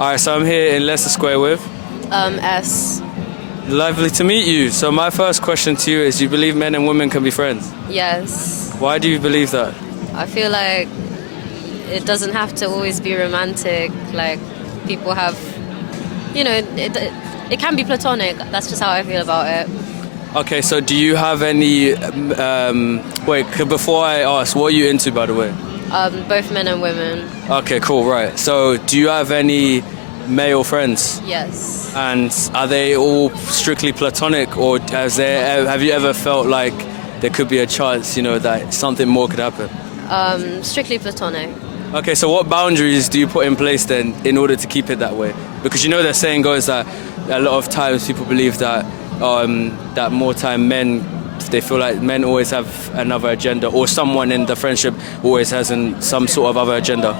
Alright, so I'm here in Leicester Square with. S. Lovely to meet you. So my first question to you is, do you believe men and women can be friends? Yes. Why do you believe that? I feel like it doesn't have to always be romantic. Like, people have, it can be platonic. That's just how I feel about it. Okay, so do you have any... before I ask, what are you into, by the way? Both men and women. Okay, cool, right. So do you have any male friends? Yes. And are they all strictly platonic, or have you ever felt like there could be a chance, that something more could happen? Strictly platonic. Okay, so what boundaries do you put in place then in order to keep it that way? Because the saying goes that a lot of times people believe that that more time they feel like men always have another agenda, or someone in the friendship always has some sort of other agenda.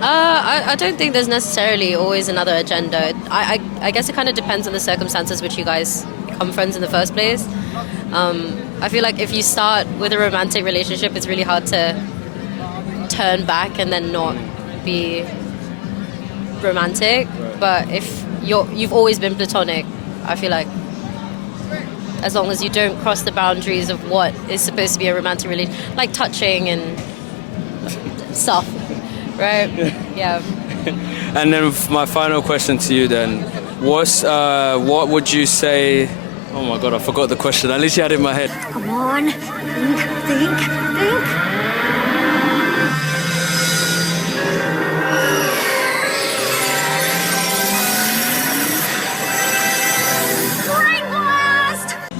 I don't think there's necessarily always another agenda. I guess it kind of depends on the circumstances which you guys become friends in the first place. I feel like if you start with a romantic relationship, it's really hard to turn back and then not be romantic. But if you've always been platonic, I feel like as long as you don't cross the boundaries of what is supposed to be a romantic relationship, like touching and stuff, right? Yeah. And then my final question to you then, what would you say... Oh my God, I forgot the question. At least you had it in my head. Come on, think.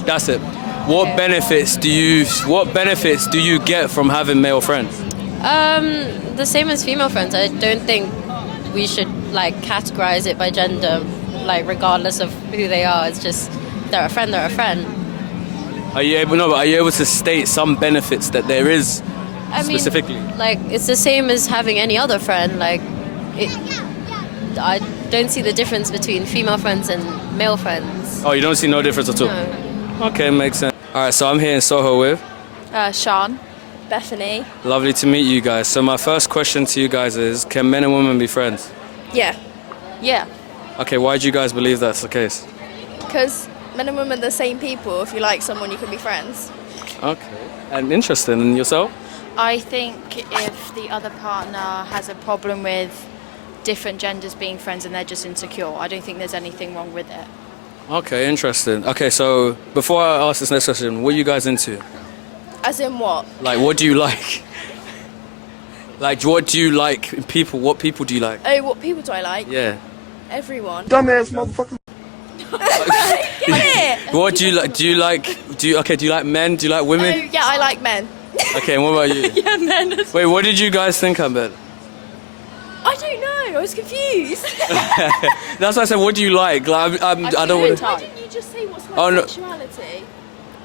That's it. What benefits do you get from having male friends? The same as female friends. I don't think we should categorize it by gender, regardless of who they are. It's just they're a friend. Are you able to state some benefits that there is specifically? It's the same as having any other friend. I don't see the difference between female friends and male friends. Oh, you don't see no difference at all? No. Okay, makes sense. All right, so I'm here in Soho with... Sean. Bethany. Lovely to meet you guys. So my first question to you guys is, can men and women be friends? Yeah. Okay, why do you guys believe that's the case? Because men and women are the same people. If you like someone, you can be friends. Okay. And interesting. And yourself? I think if the other partner has a problem with different genders being friends and they're just insecure, I don't think there's anything wrong with it. Okay, interesting. Okay, so before I ask this next question, what are you guys into? As in what? What do you like? What do you like in people? What people do you like? Oh, what people do I like? Yeah. Everyone. Dumbass motherfucker. What do you like? Do you like men? Do you like women? Oh, yeah, I like men. Okay, and what about you? Yeah, men. Wait, what did you guys think I meant? I don't know. I was confused. That's why I said, what do you like? I don't want to... Why didn't you just say what's my sexuality?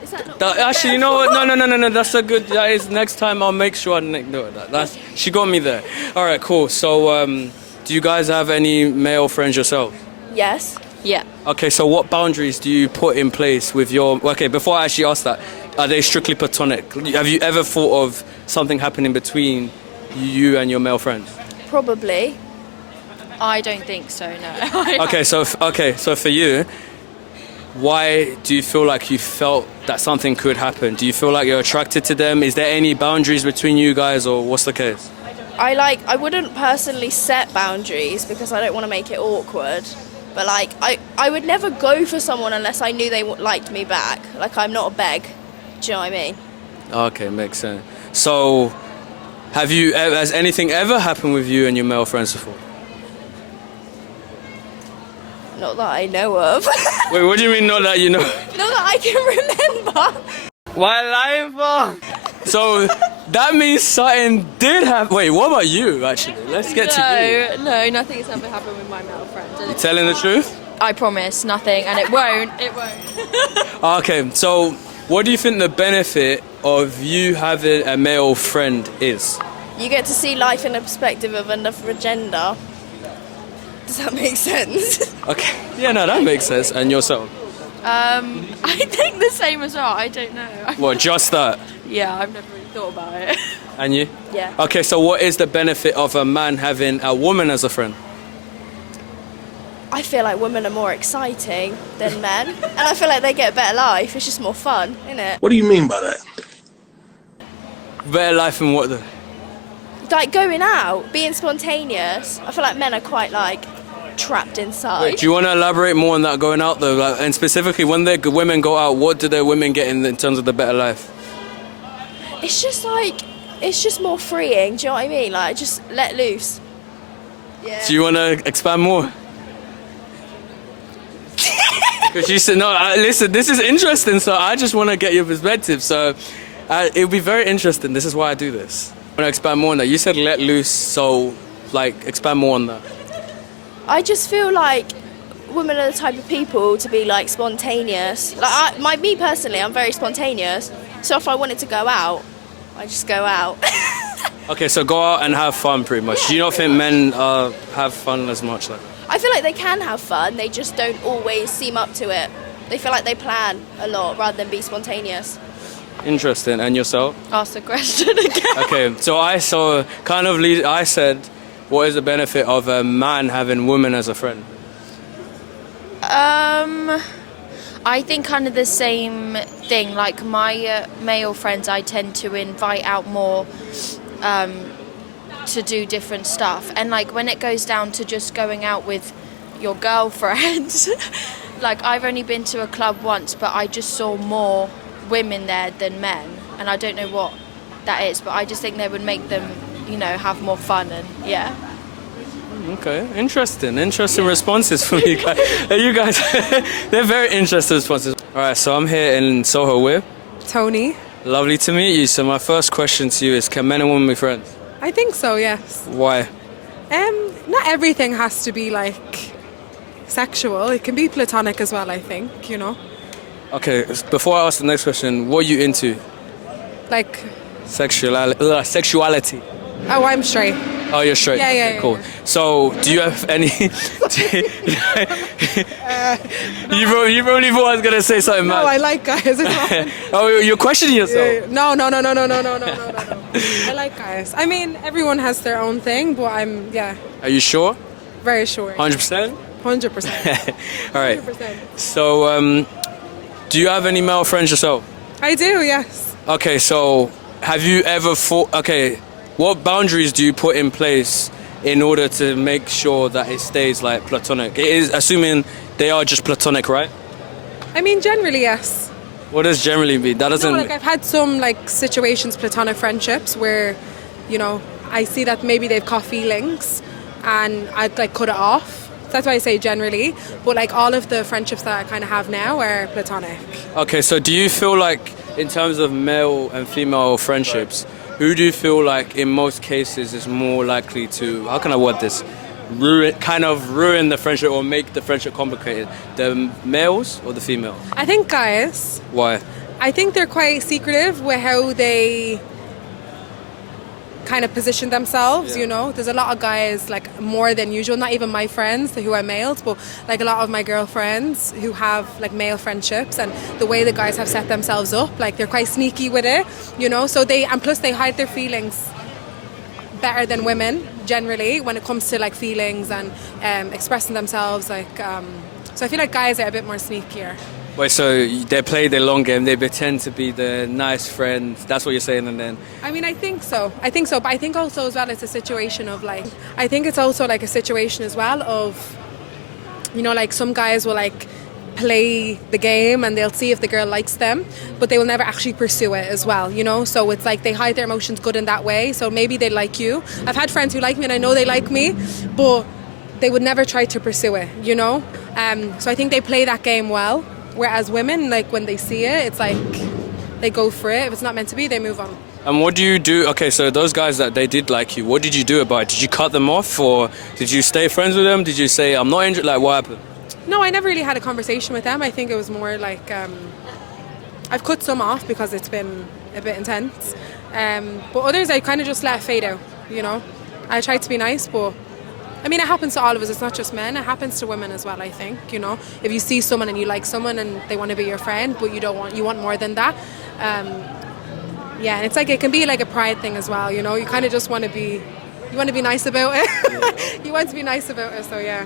Is that not... Actually, you know what? No. That's a good... That is, next time I'll make sure I note that. She got me there. All right, cool. So, do you guys have any male friends yourself? Yes. Yeah. Okay, so what boundaries do you put in place with your... Okay, before I actually ask that, are they strictly platonic? Have you ever thought of something happening between you and your male friends? Probably. I don't think so, no. Okay, so for you, why do you feel like you felt that something could happen? Do you feel like you're attracted to them? Is there any boundaries between you guys, or what's the case? I wouldn't personally set boundaries because I don't want to make it awkward. But I would never go for someone unless I knew they liked me back. I'm not a beg. Do you know what I mean? Okay, makes sense. So, has anything ever happened with you and your male friends before? Not that I know of. Wait, what do you mean not that you know? Not that I can remember. Why lying for? So, that means something did happen. Wait, what about you, actually? Let's get to you. No, nothing has ever happened with my male friend. You telling the truth? I promise, nothing, and it won't. Okay, so what do you think the benefit of you having a male friend is? You get to see life in a perspective of another gender. Does that make sense? Okay, yeah, no, that makes sense. And yourself? I think the same as well. I don't know. What, just that? Yeah, I've never really thought about it. And you? Yeah. Okay, so what is the benefit of a man having a woman as a friend? I feel like women are more exciting than men, and I feel like they get a better life. It's just more fun, isn't it? What do you mean by that? Better life and what though? Like going out, being spontaneous. I feel like men are quite like trapped inside. Wait, do you want to elaborate more on that going out though? Like, and specifically, when the women go out, what do their women get in terms of the better life? It's just like, it's just more freeing. Do you know what I mean? Like, just let loose. Yeah. Do you want to expand more? Because you said, no, listen, this is interesting, so I just want to get your perspective. So it'll be very interesting. This is why I do this. I want to expand more on that. You said let loose, so like expand more on that. I just feel like women are the type of people to be like spontaneous. Like me personally, I'm very spontaneous. So if I wanted to go out, I just go out. Okay, so go out and have fun pretty much. Do you not think men have fun as much? Like, I feel like they can have fun, they just don't always seem up to it. They feel like they plan a lot rather than be spontaneous. interesting. And yourself? Ask the question again. Okay, so I said, what is the benefit of a man having women as a friend? I think kind of the same thing. Like my male friends, I tend to invite out more to do different stuff. And like when it goes down to just going out with your girlfriend, like I've only been to a club once, but I just saw more women there than men. And I don't know what that is, but I just think they would make them, you know, have more fun and yeah. Okay, interesting responses from you guys. You guys, they're very interesting responses. All right, so I'm here in Soho with Tony. Lovely to meet you. So my first question to you is, can men and women be friends? I think so, yes. Why? Not everything has to be like sexual. It can be platonic as well, I think, you know. Okay, before I ask the next question, what are you into? Like, Sexuality. oh, I'm straight. Oh, you're straight. Yeah, Okay, yeah, cool. yeah. So, do you have any? You probably thought I was gonna say something No, mad. I like guys. It's not- Oh, you're questioning yourself. No. I like guys. I mean, everyone has their own thing, but I'm, yeah, Are you sure? very sure. 100%. 100%. All right. 100%. So, do you have any male friends yourself? I do, yes. Okay, so have you ever thought? Okay, what boundaries do you put in place in order to make sure that it stays like platonic? It is assuming they are just platonic, right? I mean, generally, yes. What does generally mean? That doesn't. No, like I've had some like situations, platonic friendships where, you know, I see that maybe they've caught feelings and I'd like cut it off. That's why I say generally. But like all of the friendships that I kind of have now are platonic. Okay, so do you feel like in terms of male and female friendships, who do you feel like in most cases is more likely to, how can I word this, ruin the friendship or make the friendship complicated? The males or the females? I think guys, Why? I think they're quite secretive with how they kind of position themselves, Yeah. you know. There's a lot of guys, like more than usual, not even my friends who are males, but like a lot of my girlfriends who have like male friendships, and the way the guys have set themselves up, like they're quite sneaky with it, you know. So and plus they hide their feelings better than women generally when it comes to like feelings and expressing themselves, like so I feel like guys are a bit more sneakier. Wait, so they play the long game, they pretend to be the nice friends, that's what you're saying, and then... I mean, I think so, but I think also as well it's a situation of like, I think it's also like a situation as well of, you know, like some guys will like play the game and they'll see if the girl likes them, but they will never actually pursue it as well, you know. So it's like they hide their emotions good in that way. So maybe they like you. I've had friends who like me and I know they like me, but they would never try to pursue it, you know. So I think they play that game well, whereas women, like when they see it, it's like they go for it. If it's not meant to be, they move on. And what do you do? Okay, so those guys that they did like you, what did you do about it? Did you cut them off, or did you stay friends with them? Did you say, I'm not interested? Like, what happened? No, I never really had a conversation with them. I think it was more like I've cut some off because it's been a bit intense. But others I kind of just let fade out, you know. I tried to be nice, but I mean, it happens to all of us. It's not just men. It happens to women as well, I think, you know. If you see someone and you like someone and they want to be your friend, but you want more than that. Yeah, and it's like, it can be like a pride thing as well, you know. You kind of just want to be nice about it. You want to be nice about it, so yeah.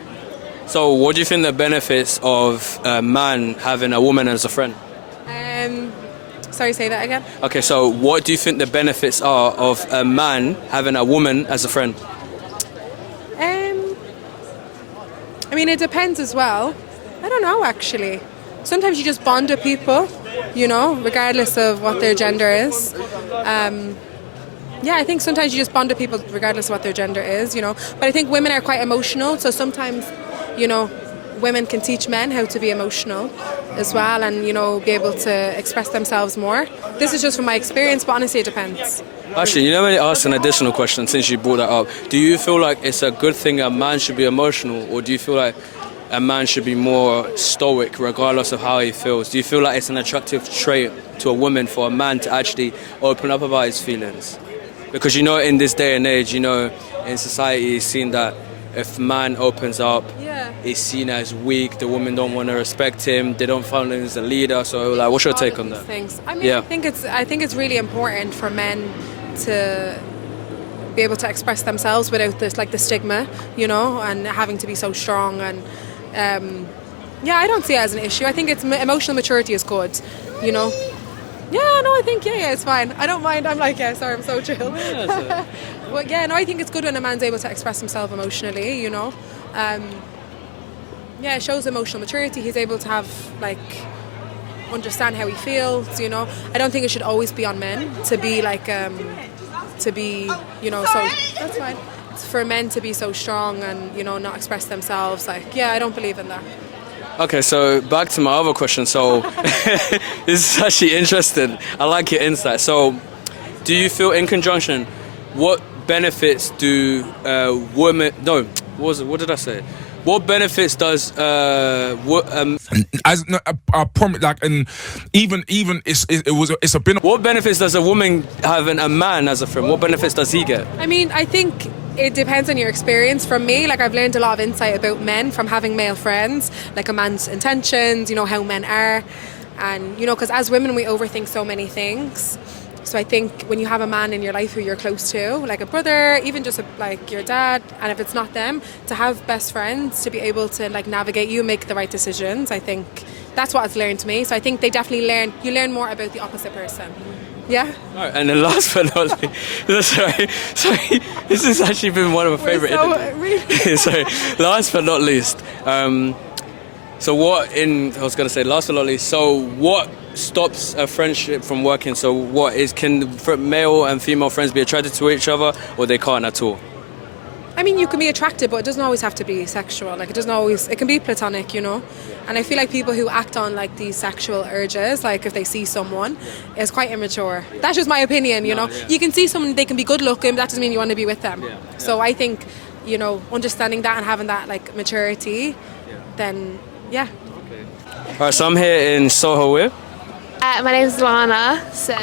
So what do you think the benefits of a man having a woman as a friend? Sorry, say that again. Okay, so what do you think the benefits are of a man having a woman as a friend? I mean, it depends as well. I don't know, actually. Sometimes you just bond with people, you know, regardless of what their gender is. Yeah, I think sometimes you just bond with people regardless of what their gender is, you know. But I think women are quite emotional, so sometimes, you know, women can teach men how to be emotional as well and, you know, be able to express themselves more. This is just from my experience, but honestly, it depends. Actually, you know, let me ask an additional question since you brought that up. Do you feel like it's a good thing a man should be emotional, or do you feel like a man should be more stoic regardless of how he feels? Do you feel like it's an attractive trait to a woman for a man to actually open up about his feelings? Because, you know, in this day and age, you know, in society, it's seen that if man opens up, he's seen as weak. The women don't want to respect him. They don't find him as a leader. So, like, what's your take on that? Things. I mean, I think it's really important for men to be able to express themselves without this, like, the stigma, you know, and having to be so strong. And I don't see it as an issue. I think it's emotional maturity is good, you know. Yeah, no, I think it's fine. I don't mind. I'm like, sorry, I'm so chill. But yeah, no, I think it's good when a man's able to express himself emotionally, you know. It shows emotional maturity. He's able to have, like, understand how he feels, you know. I don't think it should always be on men to be like, you know, so that's fine. It's for men to be so strong and, you know, not express themselves. Like, yeah, I don't believe in that. Okay, so back to my other question. So this is actually interesting. I like your insight. So do you feel, in conjunction, what benefits do women... No, what did I say? What benefits does I promise, like, and even it's a been. What benefits does a woman having a man as a friend? What benefits does he get? I mean, I think it depends on your experience. From me, like, I've learned a lot of insight about men from having male friends, like a man's intentions, you know, how men are, and, you know, because as women we overthink so many things. So I think when you have a man in your life who you're close to, like a brother, even just like your dad, and if it's not them, to have best friends to be able to, like, navigate you, make the right decisions, I think that's what it's learned to me. So I think they definitely learn more about the opposite person. Yeah. All right, and then last but not least, sorry, this has actually been one of my favourite interviews. Sorry, last but not least, so what stops a friendship from working? So can male and female friends be attracted to each other, or they can't at all? I mean, you can be attracted, but it doesn't always have to be sexual. Like, it can be platonic, you know. And I feel like people who act on, like, these sexual urges, like if they see someone, is quite immature. That's just my opinion, you know. Yeah. You can see someone, they can be good looking, but that doesn't mean you want to be with them. Yeah. So I think, you know, understanding that and having that, like, maturity, then, yeah. Okay. All right, so I'm here in Soho with... my name's Lana, so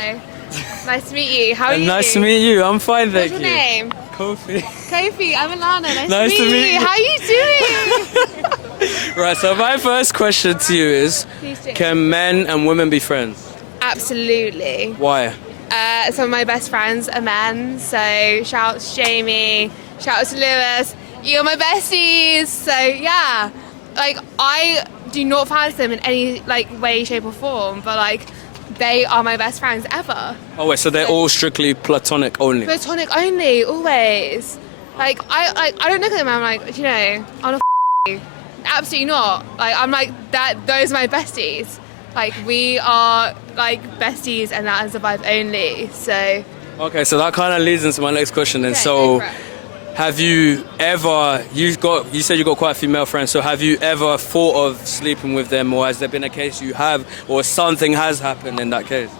nice to meet you. How are you? Nice to meet you. I'm fine, thank you. What's your name? Kofi. Kofi, I'm Alana. Nice to meet you. How are you doing? Right, so my first question to you is, can men and women be friends? Absolutely. Why? Some of my best friends are men, so shout out to Jamie, shout out to Lewis. You're my besties. So yeah, like, I do not fancy them in any, like, way, shape or form, but, like, they are my best friends ever. Oh wait, so they're all strictly platonic only? Platonic only, always. Like, I don't look at them and I'm like, you know, I'm you. Absolutely not. Like, I'm like, those are my besties. Like, we are, like, besties, and that is the vibe only, so... Okay, so that kind of leads into my next question then. Okay, so, have you ever, you said you got quite a few male friends, so have you ever thought of sleeping with them, or has there been a case you have, or something has happened in that case?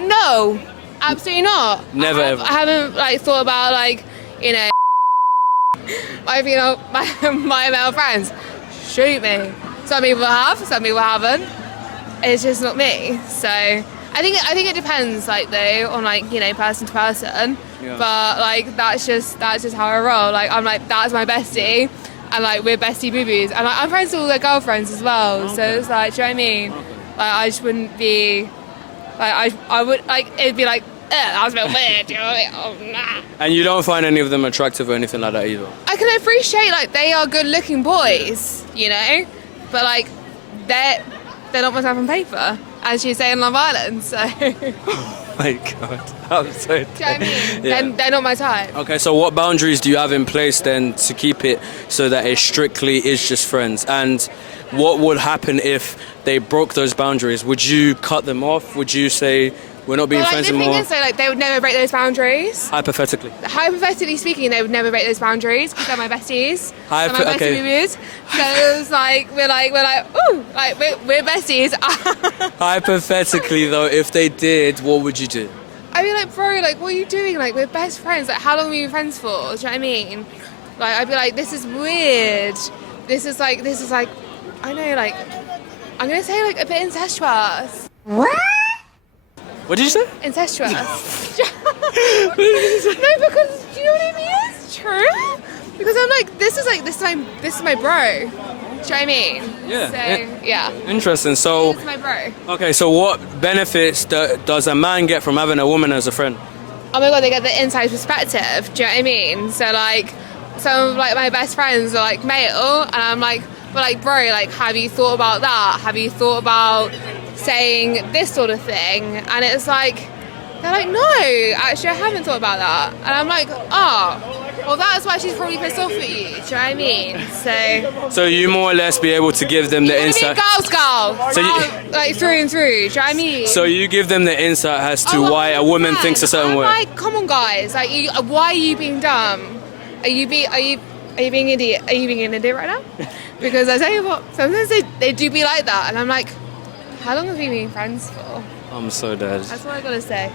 No, absolutely not. Never ever? I haven't, like, thought about, like, you know, my male friends. Shoot me. Some people have, some people haven't. It's just not me. So I think it depends, like, though, on, like, you know, person to person. Yeah. But, like, that's just how I roll. Like, I'm like, that's my bestie, and, like, we're bestie boo-boos, and, like, I'm friends with all their girlfriends as well. Okay. So it's like, do you know what I mean? Okay. Like, I just wouldn't be, like, I would, like, it'd be like that's a bit weird. You know? Like, oh, nah. And you don't find any of them attractive or anything like that either? I can appreciate like they are good-looking boys, you know, but like they're not myself on paper, as you say in Love Island. So, Oh my God, I'm so do you know what I mean? Yeah. They're not my type. Okay, so what boundaries do you have in place then to keep it so that it strictly is just friends? And what would happen if they broke those boundaries? Would you cut them off? Would you say we're not being But like friends the thing anymore? is, though, like they would never break those boundaries. Hypothetically. Hypothetically speaking, they would never break those boundaries because they're my besties. They're my Okay. bestie boo-boos. So it's like we're like ooh, like we're besties. Hypothetically though, if they did, what would you do? I'd be like, bro, like what are you doing? Like we're best friends. Like how long have we been friends for? Do you know what I mean? Like I'd be like, this is weird. This is like I know, like I'm gonna say like a bit incestuous. What did you say? Incestuous. No, because do you know what I mean? It's true. Because I'm like, this is my bro. Do you know what I mean? Yeah. So yeah, Interesting. So, this is my bro. okay, so what benefits does a man get from having a woman as a friend? Oh my god, they get the inside perspective. Do you know what I mean? So like, some of like my best friends are like male, and I'm like, but like, bro, like, have you thought about that? Have you thought about saying this sort of thing? And it's like, they're like, no, actually, I haven't thought about that. And I'm like, oh, well, that's why she's probably pissed off at you. Do you know what I mean? So you more or less be able to give them the Be a insight. girl's girl, So you- like through and through. Do you know what I mean? So you give them the insight as to Oh, why a woman 100%. thinks a certain I'm way. like, come on, guys. Like, why are you being dumb? Are you being an idiot? Are you being an idiot right now? Because I tell you what, sometimes they do be like that, and I'm like, how long have we been friends for? I'm so dead. That's what I gotta say.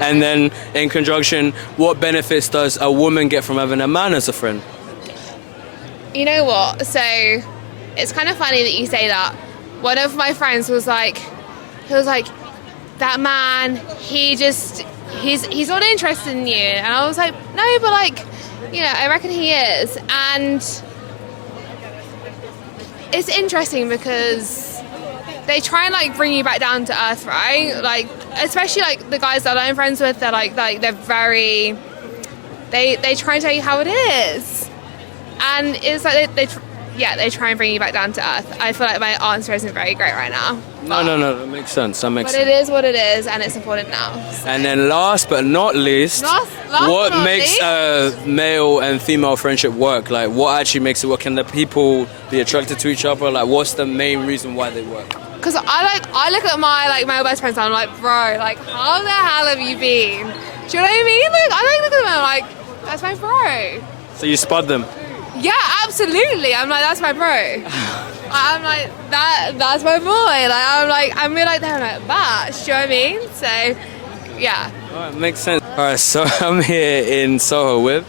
And then, in conjunction, what benefits does a woman get from having a man as a friend? You know what? So it's kind of funny that you say that. One of my friends was like, that man, he's not interested in you. And I was like, no, but like, you know, I reckon he is. And it's interesting because they try and like bring you back down to earth, right? Like, especially like the guys that I'm friends with, they're like they're very, they try and tell you how it is. And it's like they try and bring you back down to earth. I feel like my answer isn't very great right now. No, that makes sense. That makes But sense. it is what it is, and it's important now. So. And then last but not least, Last what but not makes least? a male and female friendship work? Like, what actually makes it work? Can the people be attracted to each other? Like, what's the main reason why they work? Because I look at my like male best friends and I'm like, bro, like how the hell have you been? Do you know what I mean? Like I look at them and I'm like, that's my bro. So you spud them. Yeah, absolutely. I'm like, that's my bro. I'm like, that's my boy. Like I'm really like them like bash. Do you know what I mean? So yeah. All right, makes sense. All right, so I'm here in Soho with.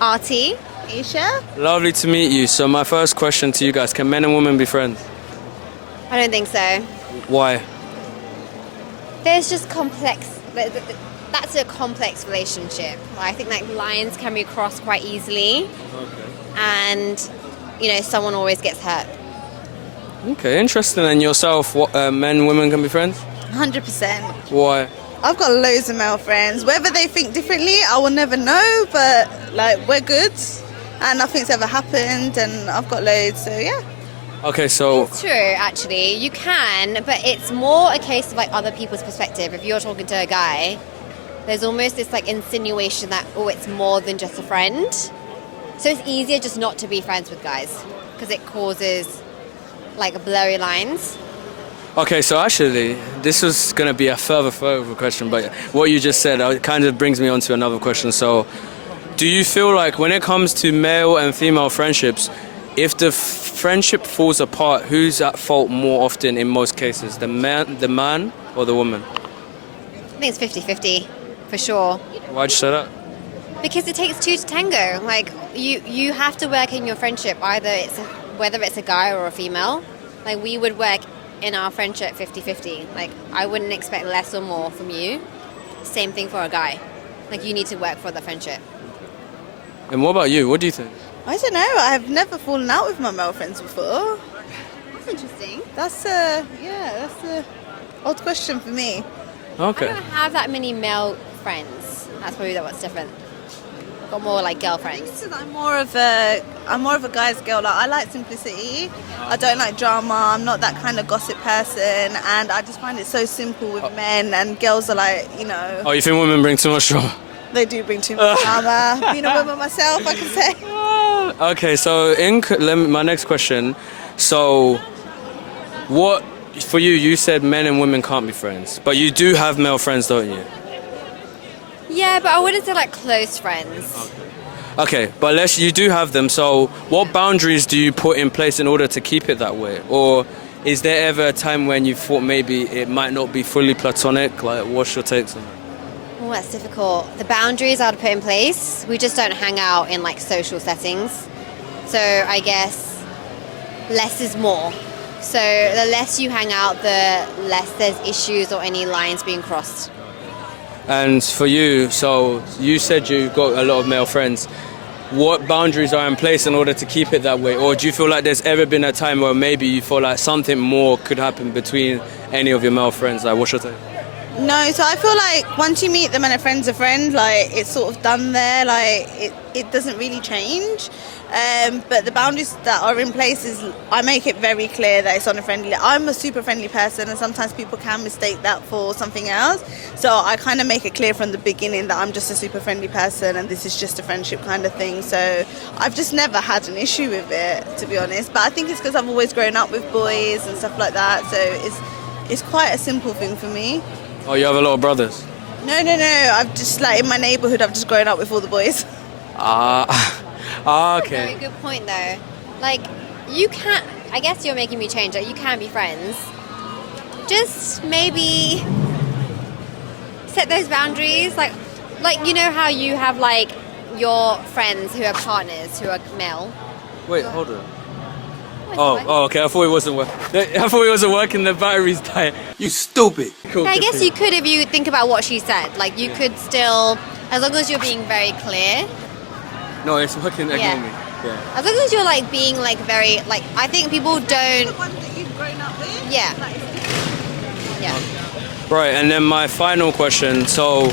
Artie, Isha? Lovely to meet you. So my first question to you guys: can men and women be friends? I don't think so. Why? There's just complex. That's a complex relationship. I think like lines can be crossed quite easily, and you know someone always gets hurt. Okay, interesting. And yourself, what men and women can be friends? 100%. Why? I've got loads of male friends. Whether they think differently, I will never know, but like we're good and nothing's ever happened and I've got loads, so yeah. Okay, so It's true, actually. You can, but it's more a case of like other people's perspective. If you're talking to a guy, there's almost this like insinuation that, oh, it's more than just a friend. So it's easier just not to be friends with guys because it causes like blurry lines. Okay, so actually, this was going to be a further question, but what you just said kind of brings me on to another question. So, do you feel like when it comes to male and female friendships, if the friendship falls apart, who's at fault more often in most cases, the man or the woman? I think it's 50-50 for sure. Why'd you say that? Because it takes two to tango. Like you have to work in your friendship, whether it's a guy or a female. Like we would work in our friendship 50-50. Like I wouldn't expect less or more from you. Same thing for a guy. Like you need to work for the friendship. And what about you? What do you think? I don't know, I've never fallen out with my male friends before. That's interesting. That's a odd question for me. I Okay. don't have that many male friends. That's probably what's different. Got more like girlfriends. I'm more of a guy's girl. Like, I like simplicity. I don't like drama. I'm not that kind of gossip person, and I just find it so simple with men. And girls are like, you know. Oh, you think women bring too much drama? They do bring too much drama. Being a woman myself, I can say. Okay, so my next question. So, what for you? You said men and women can't be friends, but you do have male friends, don't you? Yeah, but I wouldn't say like close friends. Okay, but you do have them. So, what boundaries do you put in place in order to keep it that way? Or is there ever a time when you thought maybe it might not be fully platonic? Like, what's your takes on that? Oh, that's difficult. The boundaries I would put in place. We just don't hang out in like social settings. So I guess less is more. So the less you hang out, the less there's issues or any lines being crossed. And for you, so you said you've got a lot of male friends. What boundaries are in place in order to keep it that way? Or do you feel like there's ever been a time where maybe you feel like something more could happen between any of your male friends? Like, what's your take? No, so I feel like once you meet them and a friend's a friend, like it's sort of done there. Like it doesn't really change. But the boundaries that are in place is I make it very clear that it's on a friendly. I'm a super friendly person, and sometimes people can mistake that for something else. So I kind of make it clear from the beginning that I'm just a super friendly person, and this is just a friendship kind of thing. So I've just never had an issue with it, to be honest. But I think it's because I've always grown up with boys and stuff like that. So it's quite a simple thing for me. Oh, you have a lot of brothers? No. I've just, like, in my neighbourhood, I've just grown up with all the boys. Okay. Very good point, though. Like, you can't... I guess you're making me change it. You can be friends. Just maybe set those boundaries. Like you know how you have, like, your friends who are partners who are male? Wait, hold on. Oh, okay. I thought it wasn't working. The batteries died. You stupid. Cool. I guess you could if you think about what she said. Like, you could still, as long as you're being very clear. No, it's working. Ignore me. Yeah. As long as you're like being like very like, I think people don't. The ones that you've grown up with. Yeah. Yeah. Right, and then my final question. So,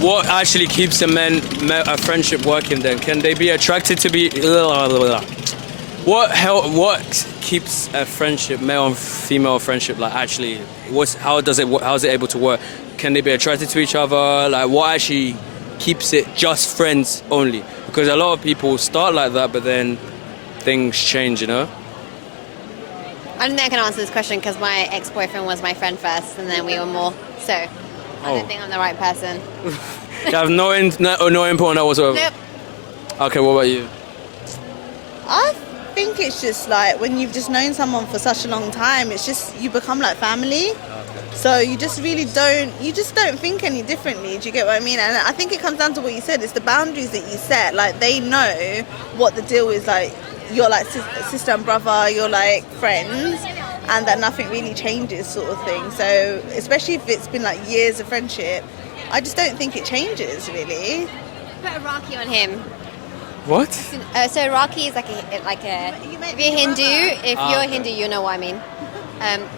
what actually keeps a friendship working? Then can they be attracted to be? What keeps a friendship, male and female friendship, like actually? How is it able to work? Can they be attracted to each other? Like, what actually keeps it just friends only? Because a lot of people start like that, but then things change, you know? I don't think I can answer this question because my ex-boyfriend was my friend first, and then we were more. So I don't think I'm the right person. You have no input on that whatsoever? Nope. Okay, what about you? I think it's just like when you've just known someone for such a long time, it's just you become like family. So you just don't think any differently. Do you get what I mean? And I think it comes down to what you said. It's the boundaries that you set. Like, they know what the deal is. Like, you're like sister and brother, you're like friends, and that nothing really changes, sort of thing. So especially if it's been like years of friendship, I just don't think it changes really. Put a Rocky on him. What? So Rocky is like a if you're Hindu, you're Hindu, you know what I mean.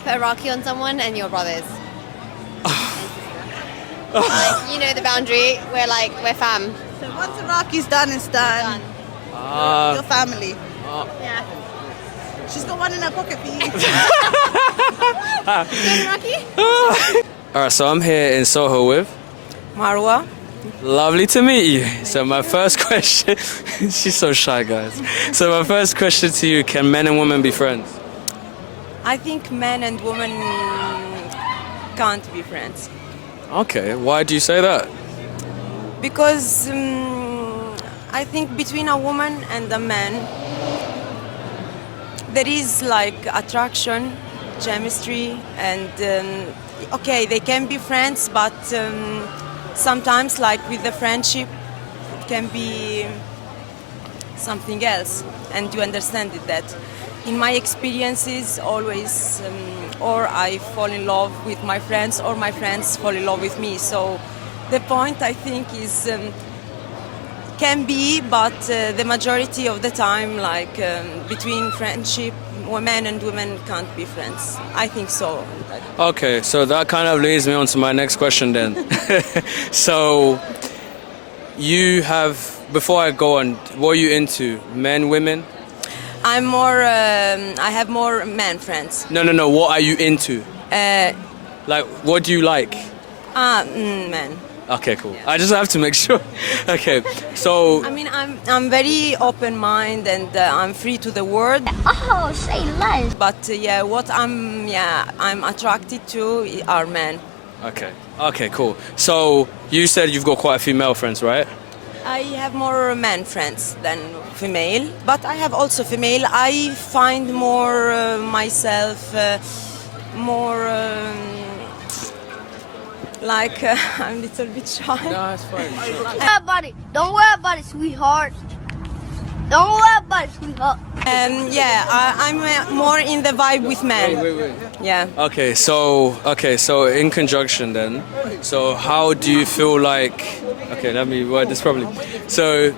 Put a Rocky on someone and you're brothers. Like, you know the boundary. We're fam. So once the Rocky's done, it's done. Your family. Yeah. She's got one in her pocket for you. Rocky? Alright, so I'm here in Soho with Marwa. Lovely to meet you. So my first question, she's so shy, guys. So my first question to you, can men and women be friends? I think men and women can't be friends. Okay, why do you say that? Because I think between a woman and a man, there is like attraction, chemistry, and okay, they can be friends, but sometimes, like with the friendship, it can be something else, and you understand it that. In my experiences, always, or I fall in love with my friends, or my friends fall in love with me. So the point, I think, is can be, but the majority of the time, like between friendship, men and women can't be friends. I think so. Okay, so that kind of leads me on to my next question then. So, you have, before I go on, what are you into? Men, women? I'm more. I have more men friends. No. What are you into? Like, what do you like? Men. Okay, cool. I just have to make sure. Okay, so. I mean, I'm very open-minded and I'm free to the world. Oh, say less. But what I'm attracted to are men. Okay, cool. So you said you've got quite a few male friends, right? I have more men friends than female, but I have also female. I find more myself more. Like I'm a little bit shy. No, it's fine. Don't worry about it, sweetheart. Don't worry about it, sweetheart. I'm more in the vibe with men. Wait. Yeah. Okay, so in conjunction then, so how do you feel like? Okay, let me word this properly. So,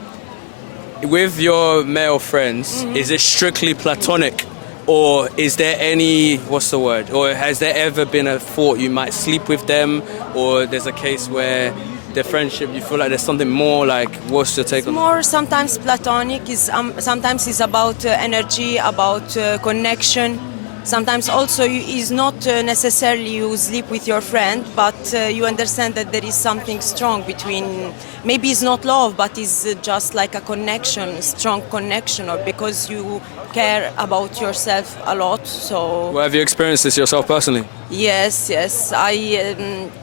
with your male friends, is it strictly platonic? Or is there any, what's the word? Or has there ever been a thought you might sleep with them? Or there's a case where the friendship, you feel like there's something more, like, what's your take on that? More sometimes platonic, sometimes it's about energy, about connection. Sometimes also is not necessarily you sleep with your friend, but you understand that there is something strong between, maybe it's not love, but it's just like a connection, strong connection, or because you care about yourself a lot. So Well, have you experienced this yourself personally? yes, I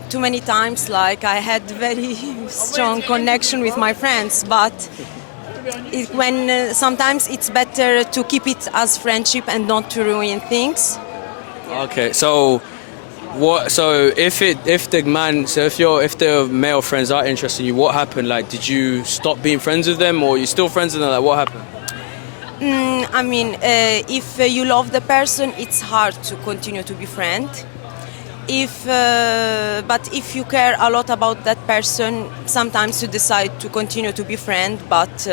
too many times like I had very strong connection with my friends, but when sometimes it's better to keep it as friendship and not to ruin things. Okay, so what? So if the male friends are interested in you, what happened? Like, did you stop being friends with them, or are you still friends with them? Like, what happened? I mean, if you love the person, it's hard to continue to be friend. But if you care a lot about that person, sometimes you decide to continue to be friend, but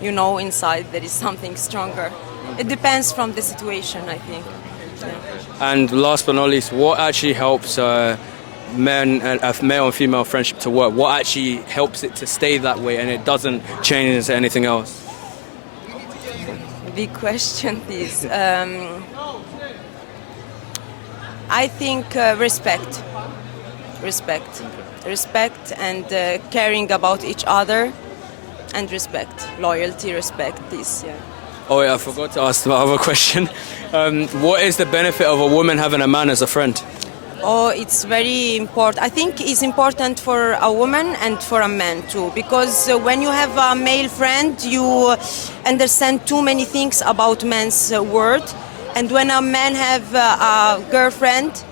inside there is something stronger. It depends from the situation, I think. Yeah. And last but not least, what actually helps male and female friendship to work? What actually helps it to stay that way and it doesn't change into anything else? Big question, this. I think respect and caring about each other, and respect, loyalty, respect, this, yeah. Oh yeah, I forgot to ask the other question. What is the benefit of a woman having a man as a friend? Oh, it's very important. I think it's important for a woman and for a man too, because when you have a male friend, you understand too many things about men's world, and when a man have a girlfriend,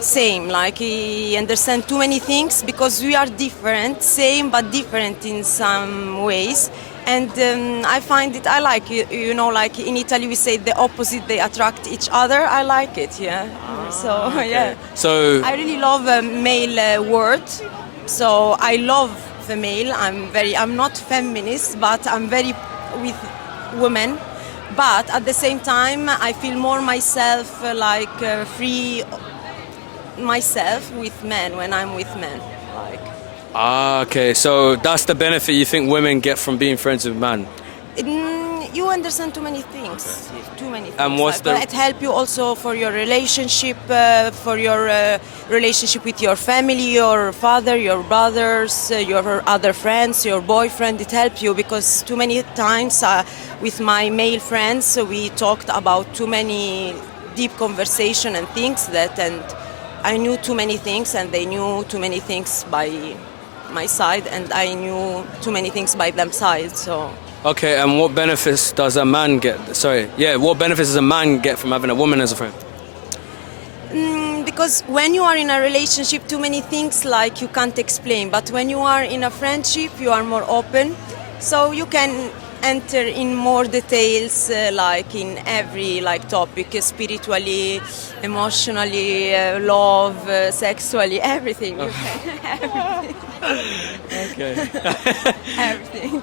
same, like he understands too many things because we are different, same but different in some ways. And I find it, I like, like in Italy we say the opposite, they attract each other. I like it, yeah. Okay. Yeah. So I really love male word. So I love female. I'm not feminist, but I'm very with women. But at the same time, I feel more myself, free myself with men when I'm with men. okay. So that's the benefit you think women get from being friends with men? You understand too many things. Too many things. And what's it help you also for your relationship, relationship with your family, your father, your brothers, your other friends, your boyfriend. It helps you because too many times with my male friends we talked about too many deep conversation and things and I knew too many things and they knew too many things by my side and I knew too many things by them side. So. Okay, and what benefits does a man get? What benefits does a man get from having a woman as a friend? Because when you are in a relationship, too many things you can't explain. But when you are in a friendship, you are more open. So you can enter in more details, like in every like topic, spiritually, emotionally, love, sexually, everything. You can, everything. Okay. Everything.